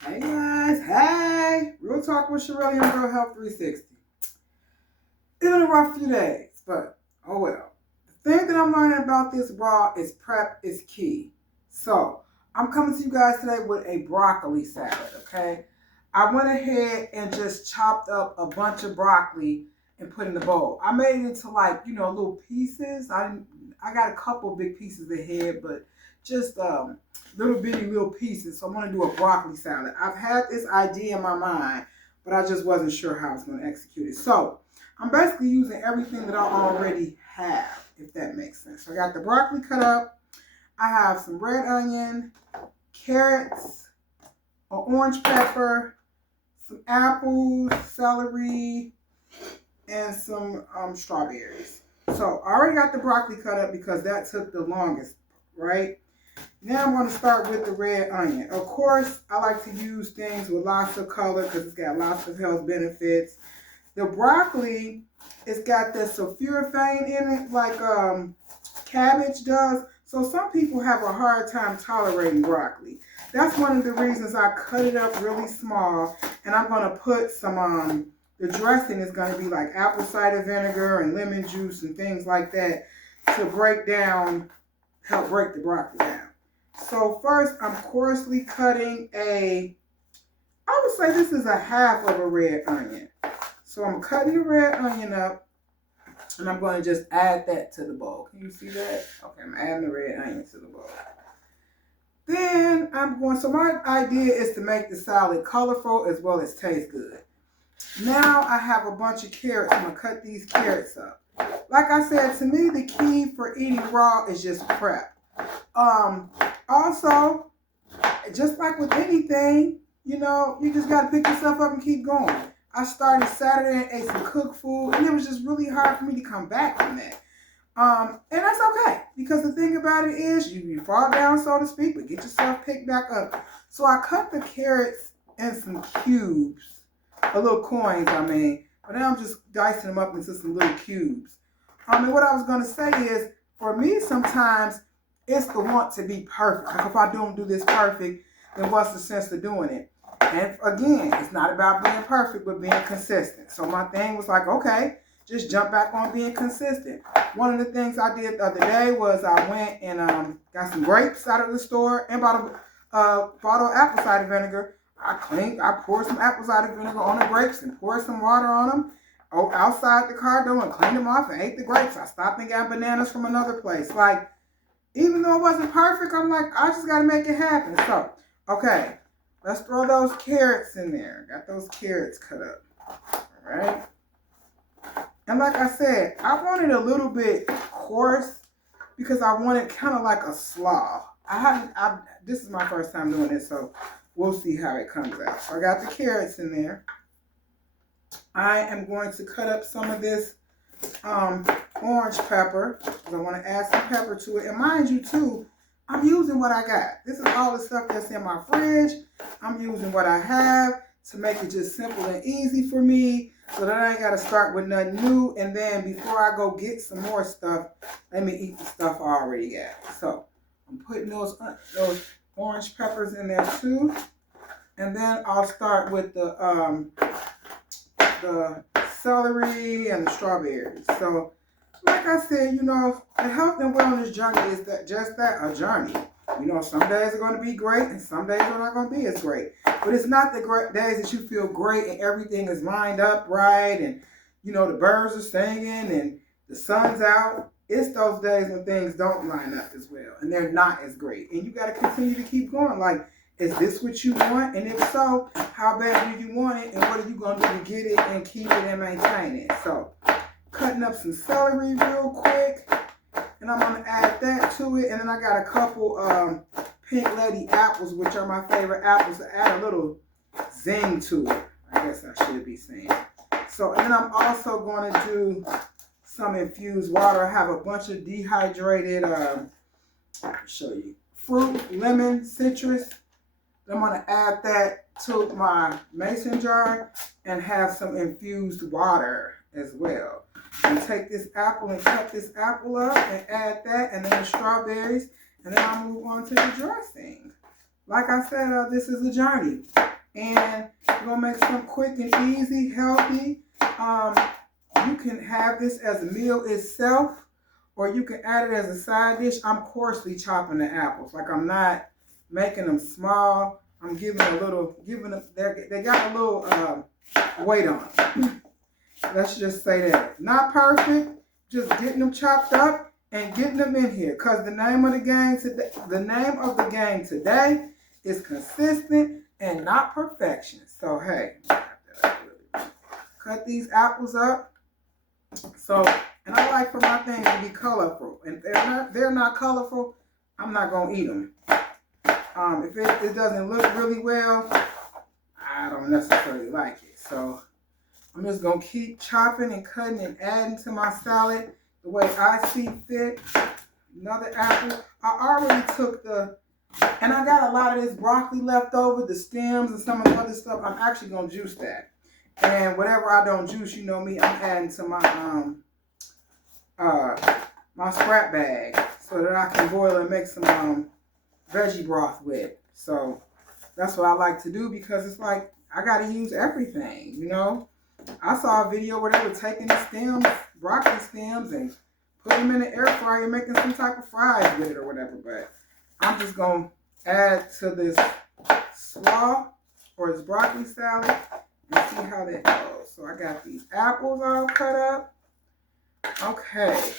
Hey guys, hey! Real Talk with Shirley on Real Health 360. It's been a rough few days, but oh well. The thing that I'm learning about this raw is prep is key. So, I'm coming to you guys today with a broccoli salad, okay? I went ahead and just chopped up a bunch of broccoli and put in the bowl. I made it into little pieces. I got a couple big pieces ahead, but just little bitty little pieces. So I'm gonna do a broccoli salad. I've had this idea in my mind, but I just wasn't sure how I was gonna execute it. So I'm basically using everything that I already have, if that makes sense. So I got the broccoli cut up. I have some red onion, carrots, an orange pepper, some apples, celery, and some strawberries. So I already got the broccoli cut up because that took the longest, right? Now I'm going to start with the red onion. Of course, I like to use things with lots of color because it's got lots of health benefits. The broccoli, it's got the sulforaphane in it like cabbage does. So some people have a hard time tolerating broccoli. That's one of the reasons I cut it up really small. And I'm going to put some, the dressing is going to be like apple cider vinegar and lemon juice and things like that to help break the broccoli down. So first, I'm coarsely cutting I would say this is a half of a red onion. So I'm cutting the red onion up, and I'm going to just add that to the bowl. Can you see that? Okay, I'm adding the red onion to the bowl. Then so my idea is to make the salad colorful as well as taste good. Now I have a bunch of carrots. I'm going to cut these carrots up. Like I said, to me, the key for eating raw is just prep. Also, just like with anything, you just got to pick yourself up and keep going. I started Saturday and ate some cooked food, and it was just really hard for me to come back from that. And that's okay, because the thing about it is you fall down, so to speak, but get yourself picked back up. So I cut the carrots in some cubes, little coins, but now I'm just dicing them up into some little cubes. And what I was going to say is, for me, sometimes it's the want to be perfect. Like if I don't do this perfect, then what's the sense of doing it? And again, it's not about being perfect, but being consistent. So my thing was like, okay, just jump back on being consistent. One of the things I did the other day was I went and got some grapes out of the store and bought a bottle of apple cider vinegar. I poured some apple cider vinegar on the grapes and poured some water on them outside the car door and cleaned them off and ate the grapes. I stopped and got bananas from another place. Like, even though it wasn't perfect, I'm like, I just got to make it happen. So, okay, let's throw those carrots in there. Got those carrots cut up. All right. And like I said, I want it a little bit coarse because I want it kind of like a slaw. This is my first time doing this, so we'll see how it comes out. So I got the carrots in there. I am going to cut up some of this orange pepper because I want to add some pepper to it. And mind you, too, I'm using what I got. This is all the stuff that's in my fridge. I'm using what I have to make it just simple and easy for me so that I ain't got to start with nothing new. And then before I go get some more stuff, let me eat the stuff I already got. So I'm putting those orange peppers in there, too. And then I'll start with the celery and the strawberries. So, like I said, the health and wellness journey is a journey. Some days are going to be great and some days are not going to be as great. But it's not the great days that you feel great and everything is lined up right and, the birds are singing and the sun's out. It's those days when things don't line up as well and they're not as great. And you got to continue to keep going. Like, is this what you want? And if so, how bad do you want it? And what are you going to do to get it and keep it and maintain it? So, cutting up some celery real quick. And I'm going to add that to it. And then I got a couple Pink Lady apples, which are my favorite apples, to add a little zing to it. I guess I should be saying. So, and then I'm also going to do some infused water. I have a bunch of dehydrated, I'll show you, fruit, lemon, citrus. I'm going to add that to my mason jar and have some infused water as well. And take this apple and cut this apple up and add that and then the strawberries. And then I'll move on to the dressing. like I said, this is a journey. And we're going to make some quick and easy, healthy. You can have this as a meal itself, or you can add it as a side dish. I'm coarsely chopping the apples. Like, I'm not making them small. I'm giving a little, they got a little weight on them. Let's just say that. Not perfect, just getting them chopped up and getting them in here. Because the name of the game today is consistent and not perfection. So, hey, cut these apples up. So, and I like for my things to be colorful. And if they're not colorful, I'm not going to eat them. If it doesn't look really well, I don't necessarily like it. So, I'm just going to keep chopping and cutting and adding to my salad the way I see fit. Another apple. I already took and I got a lot of this broccoli left over, the stems and some of the other stuff. I'm actually going to juice that. And whatever I don't juice, you know me, I'm adding to my my scrap bag so that I can boil and make some veggie broth with. So that's what I like to do, because it's like I got to use everything, you know. I saw a video where they were taking the stems, broccoli stems, and putting them in the air fryer and making some type of fries with it or whatever. But I'm just going to add to this slaw or this broccoli salad and see how that goes. So I got these apples all cut up. Okay.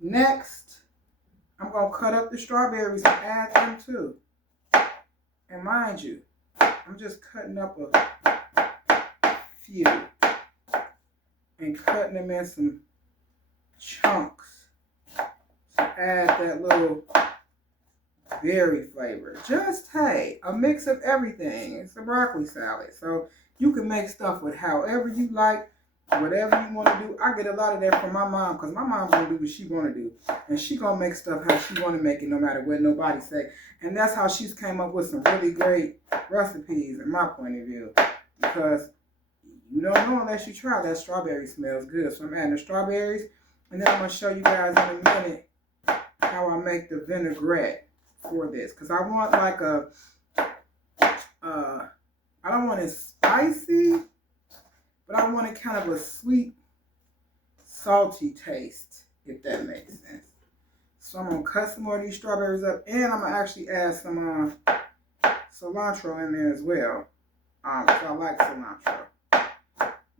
Next, I'm going to cut up the strawberries and add them too. And mind you, I'm just cutting up a few and cutting them in some chunks to add that little berry flavor. Just, hey, a mix of everything. It's a broccoli salad. So you can make stuff with however you like, whatever you want to do. I get a lot of that from my mom, because my mom going to do what she want to do. And she going to make stuff how she want to make it, no matter what nobody say. And that's how she's came up with some really great recipes, in my point of view. Because you don't know unless you try. That strawberry smells good. So I'm adding the strawberries. And then I'm going to show you guys in a minute how I make the vinaigrette for this. Because I want like I don't want it spicy, but I want it kind of a sweet, salty taste, if that makes sense. So I'm going to cut some more of these strawberries up, and I'm going to actually add some cilantro in there as well. So I like cilantro.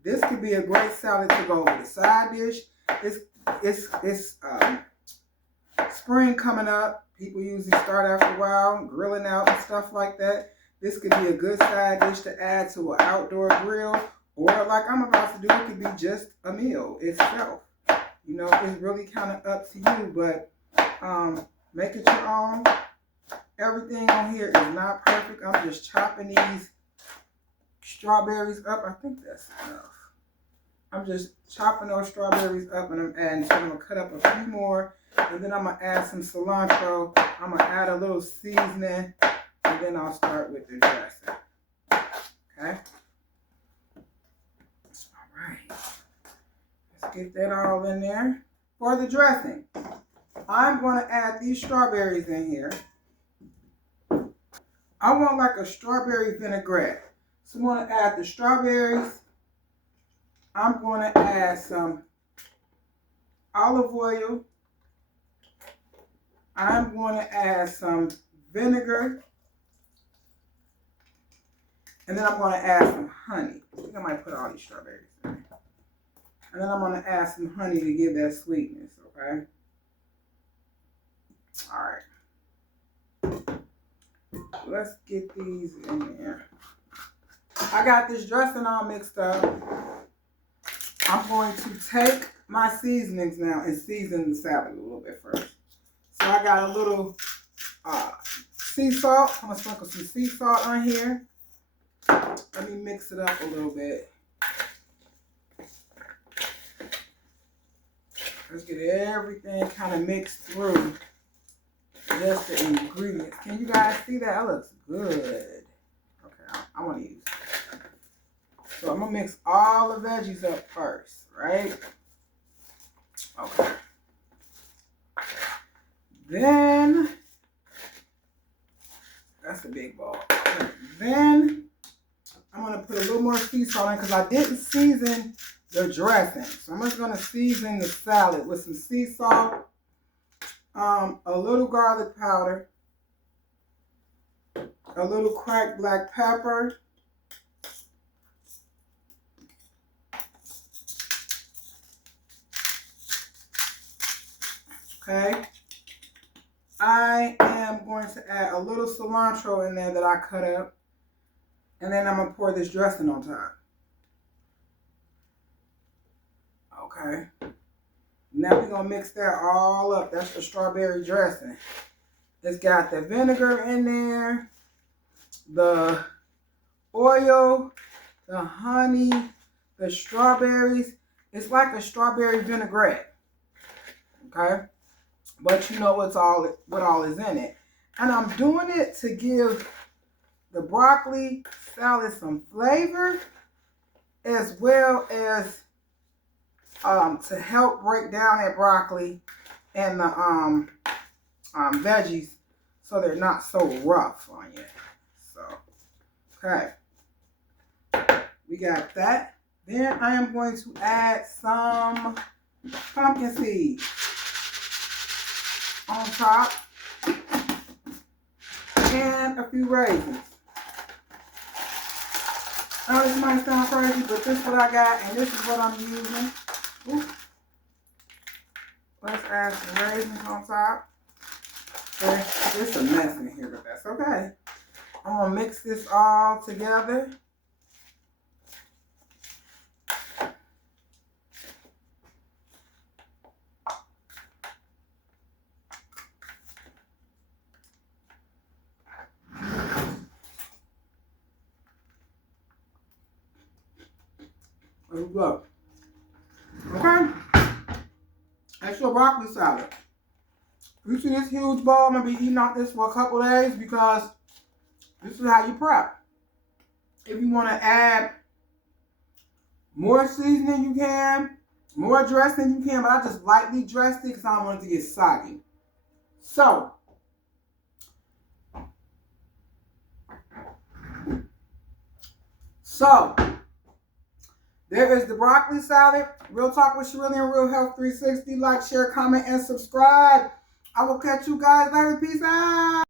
This could be a great salad to go with a side dish. It's spring coming up. People usually start after a while grilling out and stuff like that. This could be a good side dish to add to an outdoor grill, or like I'm about to do, it could be just a meal itself. You know, it's really kind of up to you, but make it your own. Everything on here is not perfect. I'm just chopping these strawberries up. I think that's enough. I'm just chopping those strawberries up, and I'm adding, so I'm going to cut up a few more, and then I'm going to add some cilantro. I'm going to add a little seasoning, and then I'll start with the dressing. Okay? All right. Let's get that all in there. For the dressing, I'm going to add these strawberries in here. I want like a strawberry vinaigrette. So I'm going to add the strawberries. I'm going to add some olive oil. I'm going to add some vinegar. And then I'm going to add some honey. I think I might put all these strawberries in there. And then I'm going to add some honey to give that sweetness, okay? All right. Let's get these in there. I got this dressing all mixed up. I'm going to take my seasonings now and season the salad a little bit first. So I got a little sea salt. I'm going to sprinkle some sea salt on here. Let me mix it up a little bit. Let's get everything kind of mixed through. Just the ingredients. Can you guys see that? That looks good. Okay, I want to use it. So I'm going to mix all the veggies up first, right? Okay. Then, That's a big bowl. Okay. Then I'm going to put a little more sea salt in because I didn't season the dressing. So I'm just going to season the salad with some sea salt, a little garlic powder, a little cracked black pepper, okay. I am going to add a little cilantro in there that I cut up. And then I'm going to pour this dressing on top. Okay. Now we're going to mix that all up. That's the strawberry dressing. It's got the vinegar in there, the oil, the honey, the strawberries. It's like a strawberry vinaigrette. Okay. But you know what all is in it. And I'm doing it to give the broccoli salad some flavor, as well as to help break down that broccoli and the veggies so they're not so rough on you. So, okay. We got that. Then I am going to add some pumpkin seeds on top and a few raisins. Now this might sound crazy, but this is what I got and this is what I'm using. Ooh. Let's add some raisins on top. Okay. It's a mess in here, but that's okay. I'm going to mix this all together. Let's go. Okay? That's your broccoli salad. You see this huge bowl? I'm going to be eating off this for a couple days because this is how you prep. If you want to add more seasoning, you can. More dressing, you can. But I just lightly dressed it because I don't want it to get soggy. So, there is the broccoli salad. Real Talk with Shirley and Real Health 360. Like, share, comment, and subscribe. I will catch you guys later. Peace out.